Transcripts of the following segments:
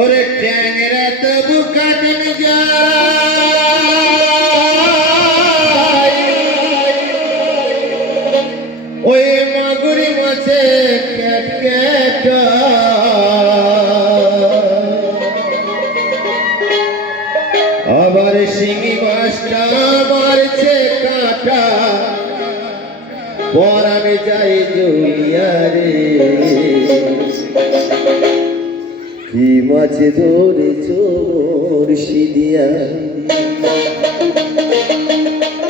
ওরে ট্যাংরা তবু ওই মাগুরি মাছে ক্যাট ক্যাট আবার শিঙি মাছটা মারছে কাঁটা। পরাণে যাই জড়িয়া রে। কি মাছ ধরেছ মুর্শিদিয়া ওরে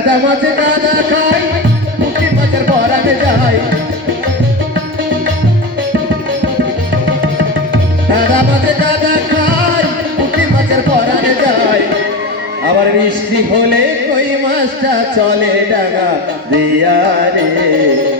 বেদা মাছে গাদা খাই মুখি মাছের পরাতে যাই। বেদা মাছে গাদা খাই মুখি মাছের আবার বৃষ্টি হলে কই মাছটা চলে ডাগা দিয়া রে।